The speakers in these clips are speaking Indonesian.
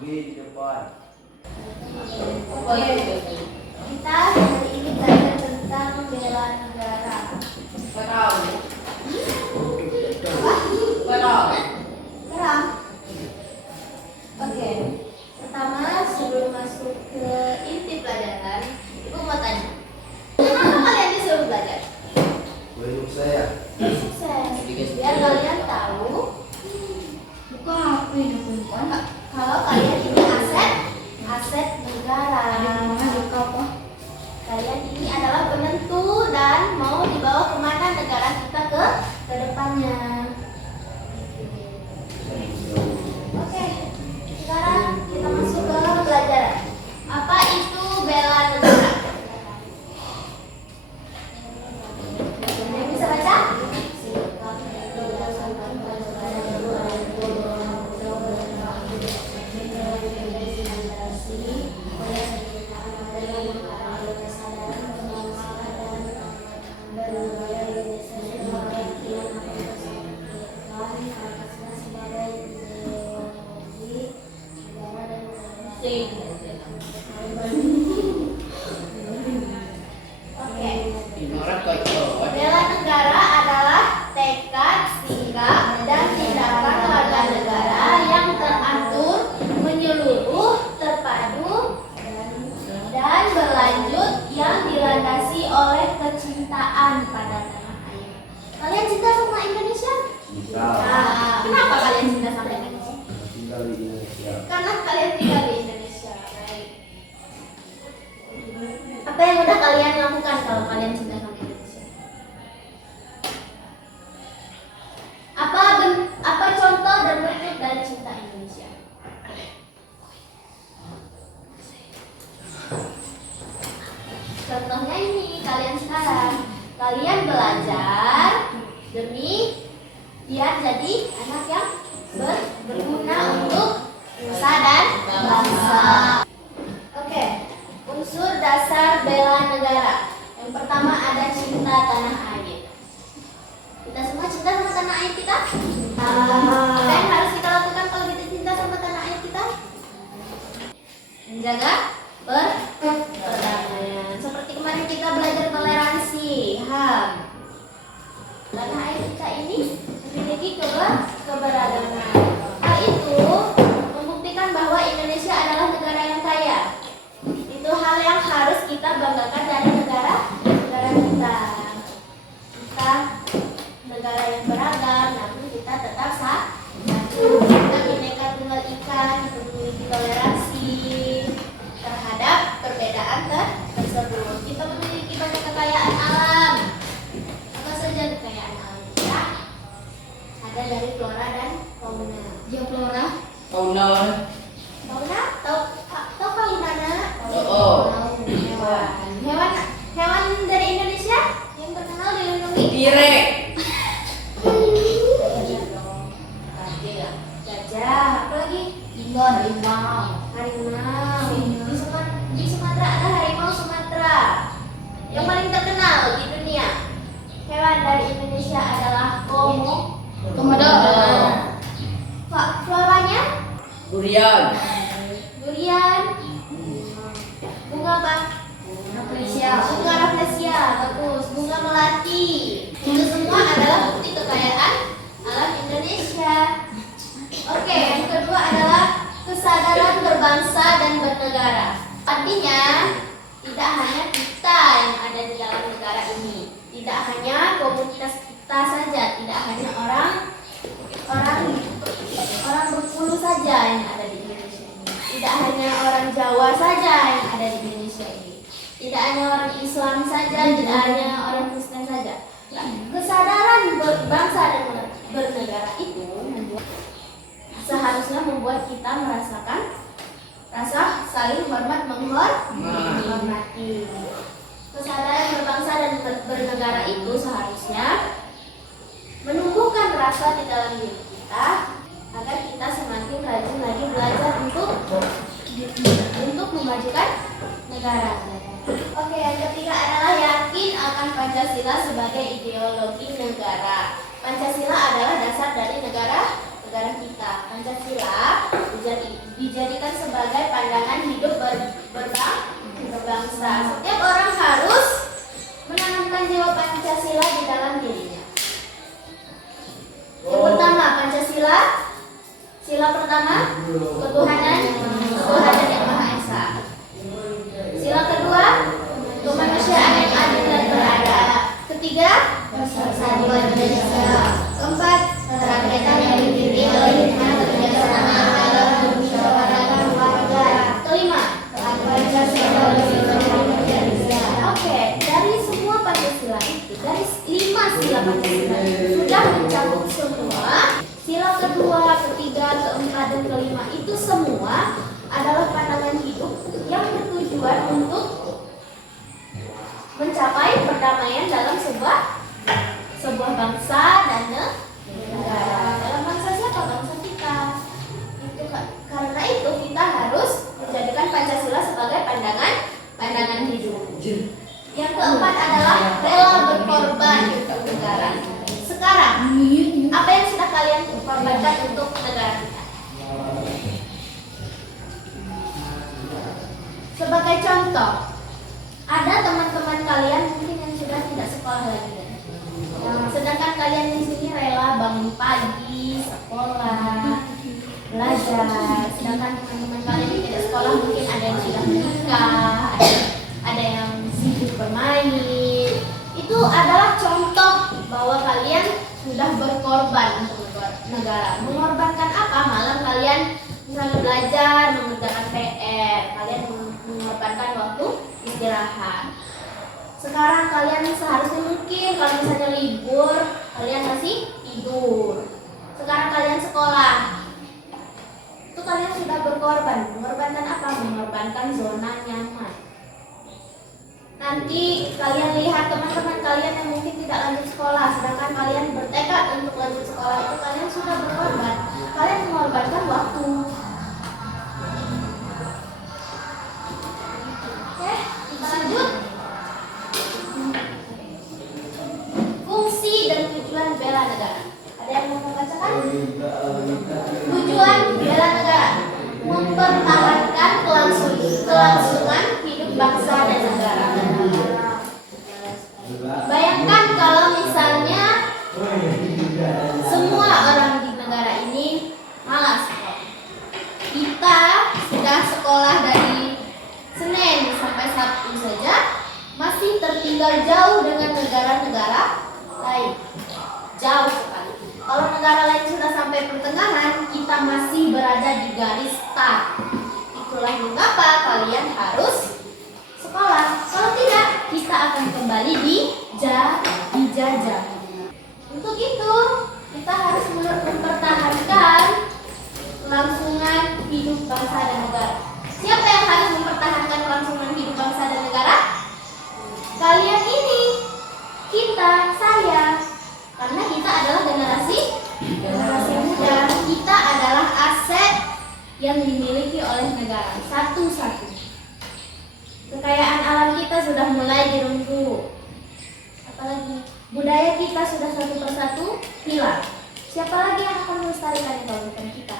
Pergi ke depan. Kita hari ini belajar tentang bela negara. Perang. Oke. Pertama, sebelum masuk ke inti pelajaran, Ibu mau tanya, kenapa kalian disuruh belajar? Belum saya. Sukses. Biar kalian tahu. Buka HP bukan? Kalau kalian ini aset negara. Kalian ini adalah penentu dan mau dibawa kemana negara kita ke depannya. Oke, sekarang kita masuk ke pelajaran. Apa itu bela negara? Yang bisa baca? Bela negara adalah tekad, sikap, dan tindakan warga negara yang teratur, menyeluruh, terpadu, dan berlanjut yang dilandasi oleh kecintaan pada tanah air. Kalian cinta sama Indonesia? Cinta. Nah, kenapa kalian cinta sama Indonesia? Tinggal di Indonesia. Karena kalian tinggal di Indonesia. Baik. Apa yang udah kalian lakukan kalau kalian cinta sama Indonesia? Apa contoh dan bentuk dari cinta Indonesia? Contohnya ini, kalian sekarang. Kalian belajar demi biar jadi anak yang berguna untuk nusa dan bangsa. Oke, unsur dasar bela negara. Yang pertama ada cinta tanah air. Kita semua cinta sama tanah air kita? Cinta. Apa yang harus kita lakukan kalau kita cinta sama tanah air kita? Menjaga perdamaian. Seperti kemarin kita belajar toleransi, HAM. Tanah air kita ini memiliki keberagaman. Hal itu membuktikan bahwa Indonesia adalah negara yang kaya. Itu hal yang harus kita banggakan dari negara kita. Kita negara yang beragam, namun kita tetap satu. Kita bineka tunggal ika, memiliki toleransi terhadap perbedaan tersebut. Kita memiliki banyak kekayaan alam. Apa saja kekayaan alam kita? Ada dari flora dan fauna. Ya, flora. Fauna atau fauna? Hewan dari Indonesia yang terkenal dilindungi. Pirek. Gajah, apa lagi? Harimau. Di Sumatera ada harimau Sumatera. tumbuhan dari Indonesia adalah Komodo. Floranya Durian. durian. Bunga apa? Bunga rafflesia, bagus. Bunga melati. Itu semua adalah bukti kekayaan alam Indonesia. Oke, yang kedua adalah kesadaran berbangsa dan bernegara. Artinya, tidak hanya kita yang ada di dalam negara ini, tidak hanya komunitas kita saja, tidak hanya orang berpuluh saja yang ada di Indonesia ini, tidak hanya orang Jawa saja yang ada di Indonesia ini, tidak hanya orang Islam saja, tidak hanya orang Kristen saja. Nah, kesadaran berbangsa dan bernegara itu seharusnya membuat kita merasakan rasa saling hormat menghormati. Kesadaran berbangsa dan bernegara itu seharusnya menumbuhkan rasa di dalam diri kita agar kita semakin rajin lagi belajar untuk memajukan negara. Oke, yang ketiga adalah yakin akan Pancasila sebagai ideologi negara. Pancasila adalah dasar dari negara kita. Pancasila dijadikan sebagai pandangan hidup berbangsa. Setiap orang harus menanamkan jiwa Pancasila di dalam dirinya. Yang pertama, Pancasila. Sila pertama, ketuhanan yang Maha Esa. Sila kedua, kemanusiaan yang adil dan beradab. Ketiga, persatuan Indonesia. Keempat, kerakyatan yang dipimpin oleh hikmat kebijaksanaan dalam bermusyawarah warga. Kelima, Pancasila Indonesia. Oke, dari semua Pancasila itu, dari 5 sila Pancasila itu sudah mencakup semua. Sila kedua, ketiga, keempat, dan kelima itu semua adalah pandangan hidup yang bertujuan untuk mencapai perdamaian dalam sebuah bangsa dan negara. Dalam bangsa siapa? Bangsa kita. Karena itu kita harus menjadikan Pancasila sebagai pandangan hidup. Yang keempat adalah rela berkorban untuk negara. Sekarang, apa yang sudah kalian korbankan untuk negara kita? Sebagai contoh, ada teman-teman kalian mungkin yang sudah tidak sekolah lagi. Sedangkan kalian di sini rela bangun pagi, sekolah, belajar. Sedangkan teman-teman kalian yang tidak sekolah mungkin ada yang sudah menikah, ada yang sibuk bermain. Itu adalah contoh bahwa kalian sudah berkorban untuk negara. Mengorbankan apa? Malam kalian misalnya belajar, mengerjakan PR, kalian mengorbankan waktu istirahat. Sekarang kalian seharusnya mungkin kalau misalnya libur, kalian masih tidur. Sekarang kalian sekolah. Itu kalian sudah berkorban. Mengorbankan apa? Mengorbankan zona nyaman. Nanti kalian lihat teman-teman kalian yang mungkin tidak lanjut sekolah, sedangkan kalian bertekad untuk lanjut sekolah, itu kalian sudah berkorban. Kalian mengorbankan waktu. Oke, kita lanjut. Fungsi dan tujuan bela negara. Ada yang mau membacakan? Tujuan bela negara: mempertahankan kelangsungan hidup bangsa dan negara. Bayangkan kalau misalnya semua orang di negara ini malas sekolah. Kita sudah sekolah dari Senin sampai Sabtu saja, masih tertinggal jauh dengan negara-negara lain. Jauh sekali. Kalau negara lain sudah sampai pertengahan, kita masih berada di garis start. Itulah mengapa kalian harus sekolah. Kalau tidak, kita akan kembali dijajah. Untuk itu, kita harus mempertahankan kelangsungan hidup bangsa dan negara. Siapa yang harus mempertahankan kelangsungan hidup bangsa dan negara? Kalian ini, kita, saya. Karena kita adalah generasi muda. Kita adalah aset yang dimiliki oleh negara satu-satu. Kekayaan alam kita sudah mulai direngkuh. Apalagi budaya budaya kita sudah satu persatu hilang. Siapa lagi yang akan melestarikan kalau bukan kita?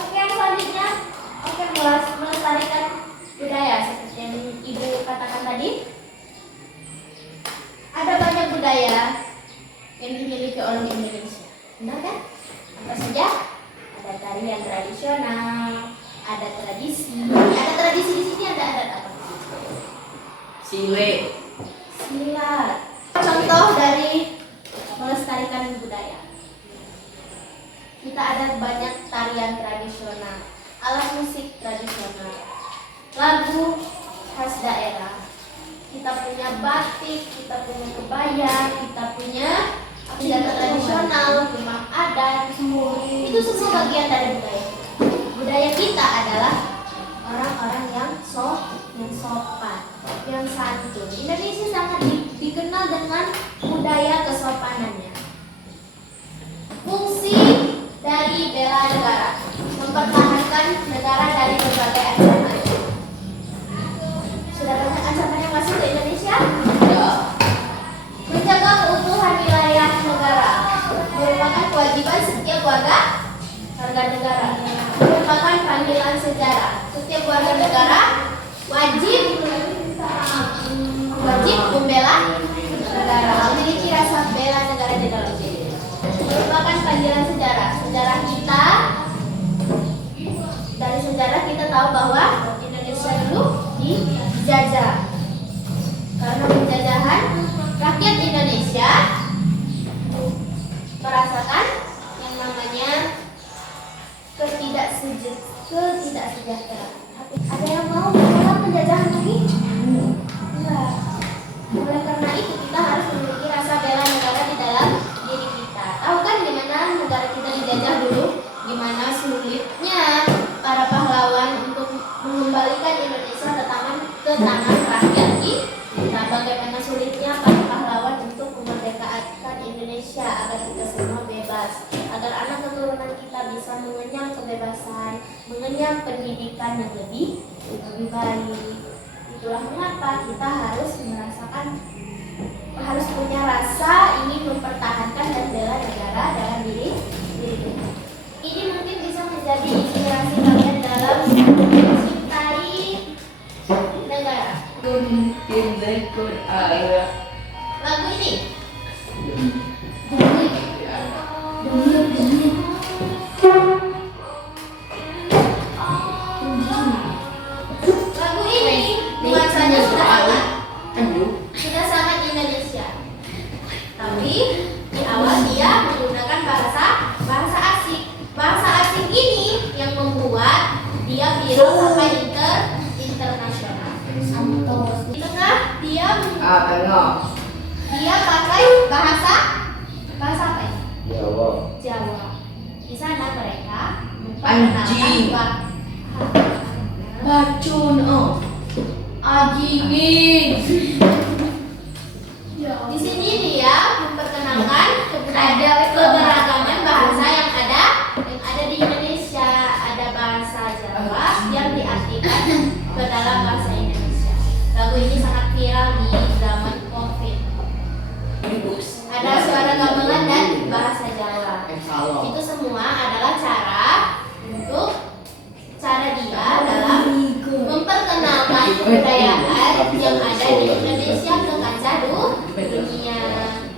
Oke, yang selanjutnya, melestarikan budaya seperti yang Ibu katakan tadi. Ada banyak budaya yang dimiliki oleh Indonesia, benar kan? Apa saja? Ada tarian tradisional, ada tradisi. Ada tradisi di sini, ada adat apa? Silet. Silat. Contoh dari melestarikan budaya. Kita ada banyak tarian tradisional, alat musik tradisional, lagu khas daerah. Kita punya batik, kita punya kebaya, kita punya senjata tradisional, rumah adat, itu semua bagian dari budaya. Budaya kita adalah orang-orang yang sopan, yang santun. Indonesia sangat dikenal dengan budaya kesopanannya. Fungsi dari bela negara, mempertahankan negara dari berbagai ancaman. Sudah banyak ancaman yang masuk ke Indonesia? Ya. Menjaga keutuhan wilayah negara merupakan kewajiban setiap warga negara. Merupakan panggilan sejarah. Setiap warga negara wajib membela negara, memiliki rasa bela negara di dalam diri. Merupakan panggilan sejarah. Sejarah kita, dari sejarah kita tahu bahwa Indonesia dulu dijajah. Karena penjajahan, rakyat Indonesia merasakan yang namanya ketidaksejahtera. Ada yang mau menolak penjajahan lagi? Enggak. Oleh karena itu kita harus memiliki rasa bela negara di dalam diri kita. Tahu kan gimana negara kita dijajah dulu? Gimana sulitnya para pahlawan untuk mengembalikan Indonesia ke tangan rakyat kita. Bagaimana sulitnya para pahlawan untuk memerdekakan Indonesia agar kita semua bebas, agar anak keturunan kita bisa mengenyam kebebasan, mengenyam pendidikan yang lebih baik. Itulah mengapa kita harus punya rasa ingin mempertahankan dan bela negara dalam diri kita. Ini mungkin bisa menjadi inspirasi kalian dalam mencintai negara. Lagu ini nuansanya sudah sangat Indonesia. Tapi di awal dia menggunakan bahasa asing. Bahasa asing ini yang membuat dia viral sampai internasional. Di tengah dia pakai bahasa apa ini? Jawa. Di sana mereka Anjing. Bacun, ajingin. Di sini dia memperkenalkan keberagaman bahasa yang ada di Indonesia. Ada bahasa Jawa yang diartikan ke dalam bahasa Indonesia. Lagu ini sangat viral di zaman COVID. Ada suara gamelan dan bahasa Jawa. Itu semua adalah cara dia dalam memperkenalkan kebudayaan yang ada di Indonesia ke kancah dunia.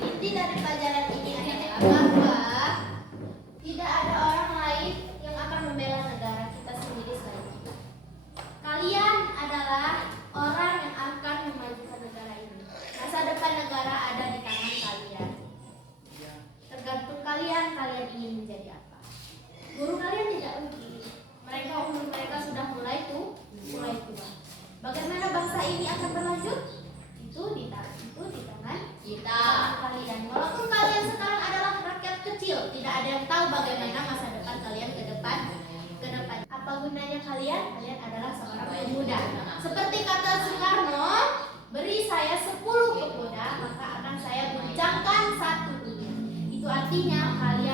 Inti dari pelajaran ini adalah bahwa tidak ada orang lain yang akan membela negara kita sendiri selain kita. Kalian adalah orang yang akan memajukan negara ini. Masa depan negara ada di tangan kalian. Tergantung kalian ingin menjadi apa. Guru kalian tidak rugi. Umur mereka sudah mulai tua. Bagaimana bangsa ini akan berlanjut? Itu di tangan kita. Kalian. Walaupun kalian sekarang adalah rakyat kecil, tidak ada yang tahu bagaimana masa depan kalian ke depan. Apa gunanya kalian? Kalian adalah seorang pemuda. Seperti kata Soekarno, beri saya 10 pemuda, maka akan saya guncangkan 1 dunia. Itu artinya kalian